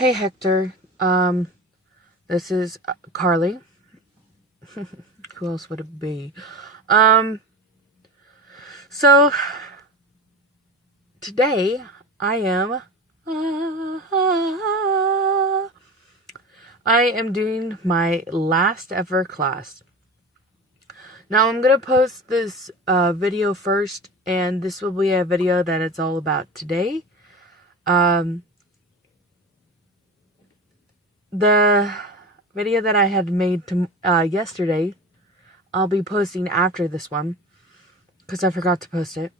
Hey Hector, this is Carly. Who else would it be? Um, so today I am, I am doing my last ever class. Now I'm gonna post this video first, and this will be a video that it's all about today. The video that I had made yesterday, I'll be posting after this one because I forgot to post it.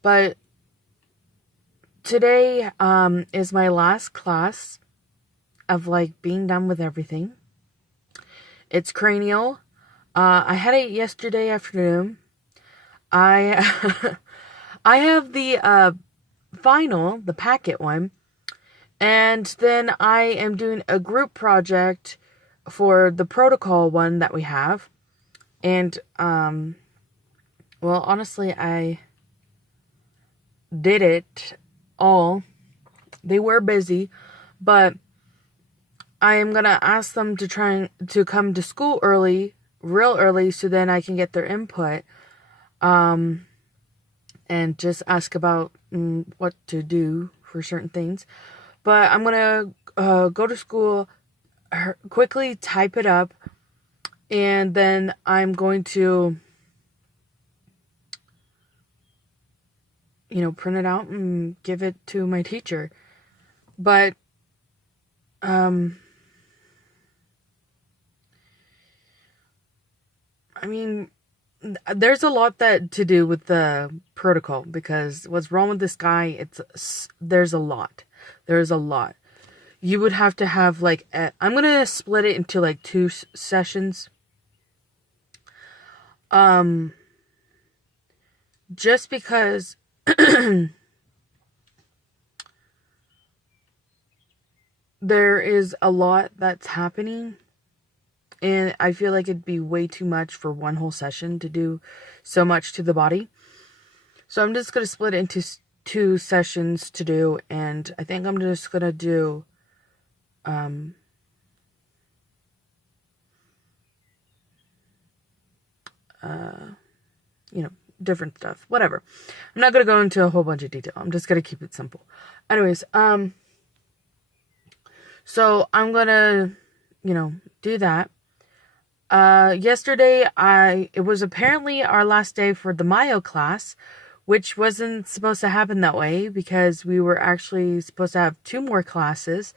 But today is my last class of being done with everything. It's cranial. I had it yesterday afternoon. I I have the final, the packet one, and then I am doing a group project for the protocol one that we have. And well, honestly, I did it all. They were busy, but I am gonna ask them to to come to school real early, so then I can get their input, and just ask about what to do for certain things. But I'm gonna go to school, quickly type it up, and then I'm going to, print it out and give it to my teacher. But I mean, there's a lot to do with the protocol, because what's wrong with this guy, there's a lot. There's a lot. You would have to have I'm going to split it into 2 sessions. Just because there is a lot that's happening, and I feel like it'd be way too much for one whole session to do so much to the body. So I'm just going to split it into 2 sessions to do, and I think I'm just going to do different stuff, whatever. I'm not going to go into a whole bunch of detail. I'm just going to keep it simple. Anyways, so I'm going to, do that. Yesterday, it was apparently our last day for the Mayo class, which wasn't supposed to happen that way, because we were actually supposed to have 2 more classes,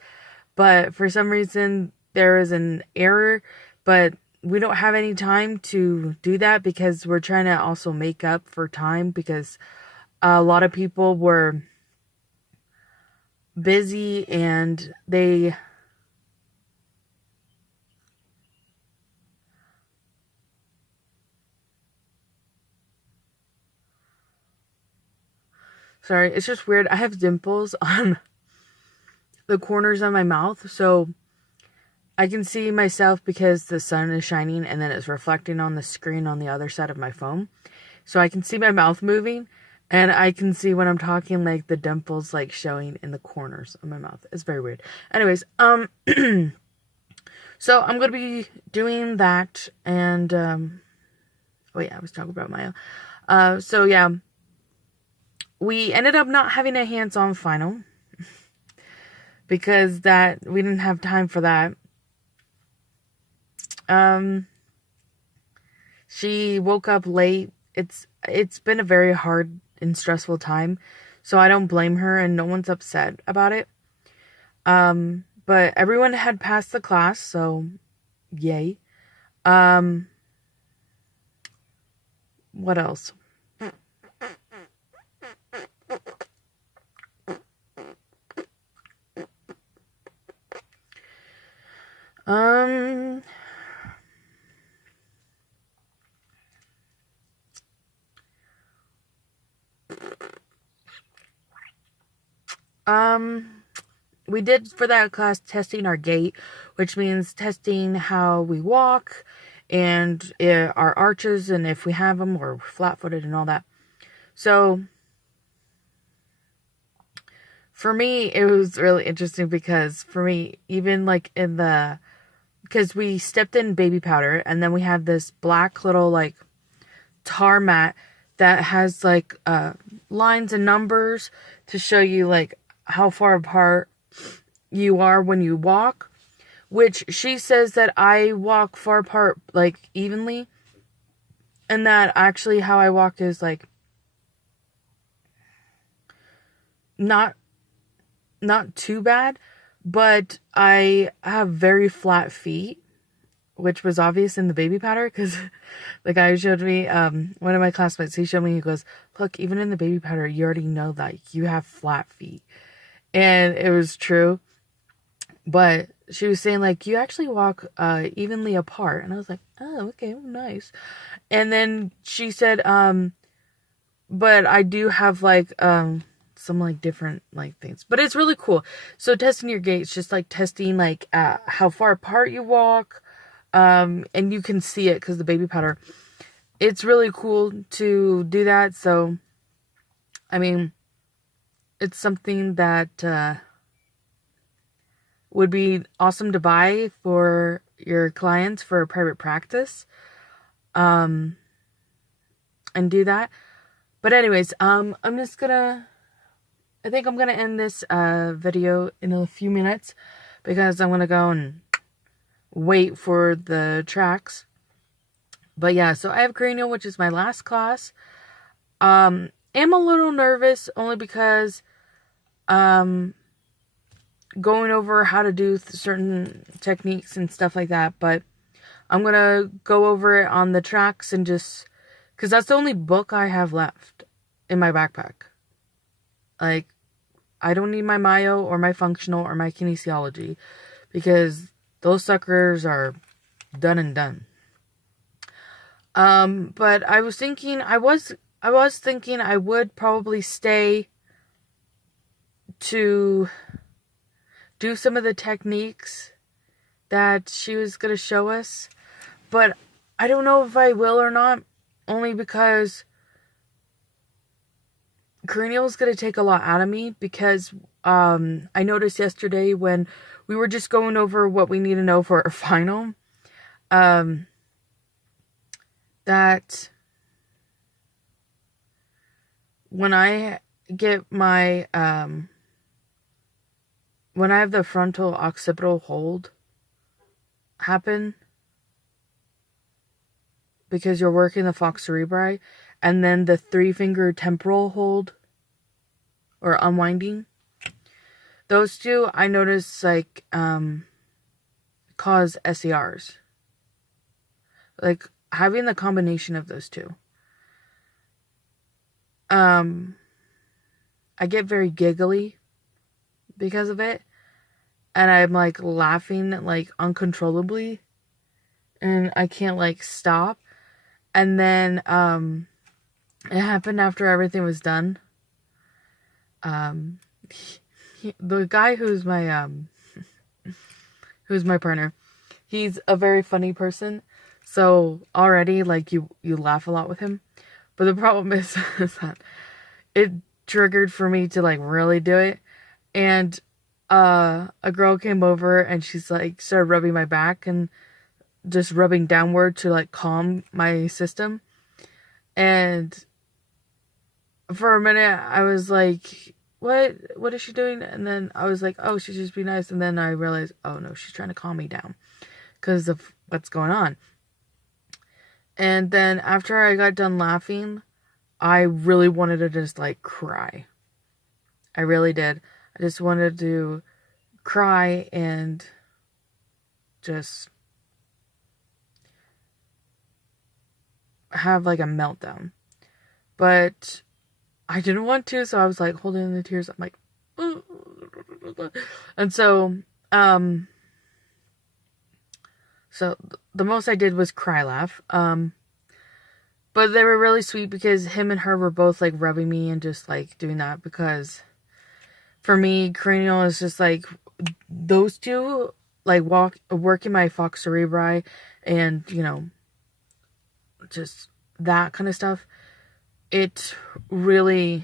but for some reason there is an error, but we don't have any time to do that, because we're trying to also make up for time, because a lot of people were busy and they sorry, it's just weird. I have dimples on the corners of my mouth, so I can see myself because the sun is shining and then it's reflecting on the screen on the other side of my phone. So I can see my mouth moving, and I can see when I'm talking, the dimples showing in the corners of my mouth. It's very weird. Anyways, so I'm going to be doing that, and oh yeah, I was talking about Maya. So yeah, we ended up not having a hands-on final because we didn't have time for that. She woke up late. It's been a very hard and stressful time, so I don't blame her, and no one's upset about it. But everyone had passed the class, so yay. What else? We did for that class testing our gait, which means testing how we walk and our arches, and if we have them, or flat-footed and all that. So for me, it was really interesting because for me, even like because we stepped in baby powder and then we have this black little like tar mat that has like lines and numbers to show you like how far apart you are when you walk, which she says that I walk far apart like evenly, and that actually how I walk is like not too bad, but I have very flat feet, which was obvious in the baby powder because the guy showed me, one of my classmates, he showed me, he goes, look, even in the baby powder, you already know that you have flat feet. And it was true. But she was saying, like, you actually walk evenly apart. And I was like, oh, okay, nice. And then she said, but I do have, like, some, like, different, like, things. But it's really cool. So testing your gait is just, like, testing, like, how far apart you walk. And you can see it because the baby powder. It's really cool to do that. So, I mean, it's something that would be awesome to buy for your clients for a private practice. And do that. But anyways, I think I'm gonna end this video in a few minutes because I'm gonna go and wait for the tracks. But yeah, so I have cranial, which is my last class. Am a little nervous only because going over how to do certain techniques and stuff like that, but I'm gonna go over it on the tracks and just because that's the only book I have left in my backpack. Like, I don't need my myo or my functional or my kinesiology because those suckers are done and done. But I was thinking I would probably stay to do some of the techniques that she was going to show us, but I don't know if I will or not, only because cranial is going to take a lot out of me because I noticed yesterday when we were just going over what we need to know for our final, that when I get my when I have the frontal occipital hold happen, because you're working the falx cerebri, and then the 3-finger temporal hold, or unwinding, those two, I notice, like, cause SERs. Like, having the combination of those two. I get very giggly because of it, and I'm like laughing like uncontrollably, and I can't like stop. And then it happened after everything was done. The guy who's my partner, he's a very funny person, so already like you laugh a lot with him. But the problem is that it triggered for me to like really do it. And a girl came over and she's like started rubbing my back and just rubbing downward to like calm my system. And for a minute I was like, what is she doing? And then I was like, oh, she's just being nice. And then I realized, oh no, she's trying to calm me down because of what's going on. And then after I got done laughing, I really wanted to just like cry. I really did. I just wanted to cry and just have like a meltdown. But I didn't want to, so I was like holding in the tears. I'm like, and so, so the most I did was cry laugh. But they were really sweet because him and her were both like rubbing me and just like doing that, because for me, cranial is just like those two, like working my falx cerebri and, you know, just that kind of stuff. It really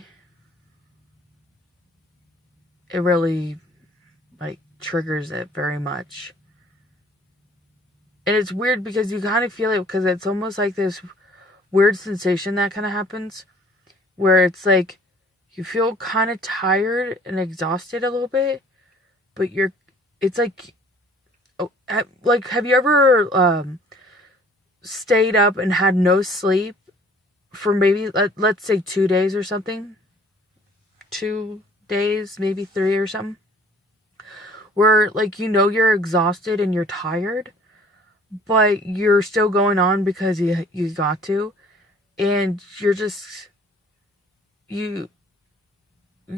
it really, like, triggers it very much. And it's weird because you kind of feel it, because it's almost like this weird sensation that kind of happens where it's like you feel kind of tired and exhausted a little bit, but it's like, oh, like, have you ever stayed up and had no sleep for maybe, let's say 2 days or something? 2 days, maybe 3 or something, where, like, you're exhausted and you're tired, but you're still going on because you got to, and you're just, your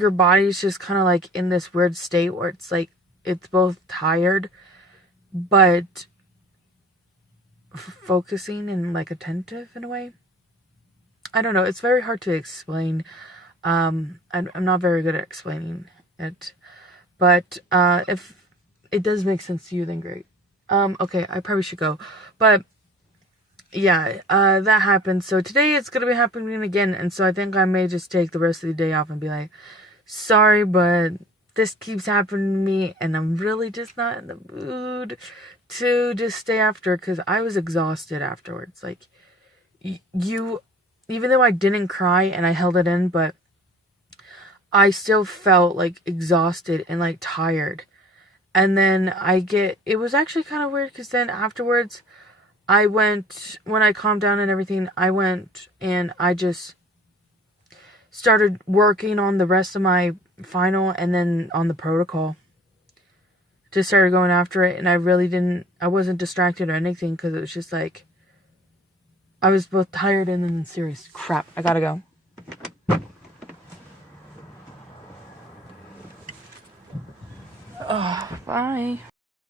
body's just kind of like in this weird state where it's like, it's both tired, but focusing and, like, attentive in a way. I don't know. It's very hard to explain. I'm not very good at explaining it, but if it does make sense to you, then great. Okay, I probably should go, but yeah, that happened. So today it's gonna be happening again, and so I think I may just take the rest of the day off and be like, sorry, but this keeps happening to me, and I'm really just not in the mood to just stay after, because I was exhausted afterwards. Like, even though I didn't cry and I held it in, but I still felt, like, exhausted and, like, tired. And then it was actually kind of weird, because then afterwards, when I calmed down and everything, I went and I just started working on the rest of my final and then on the protocol. Just started going after it, and I wasn't distracted or anything, because it was just like, I was both tired and then serious. Crap, I gotta go. Bye.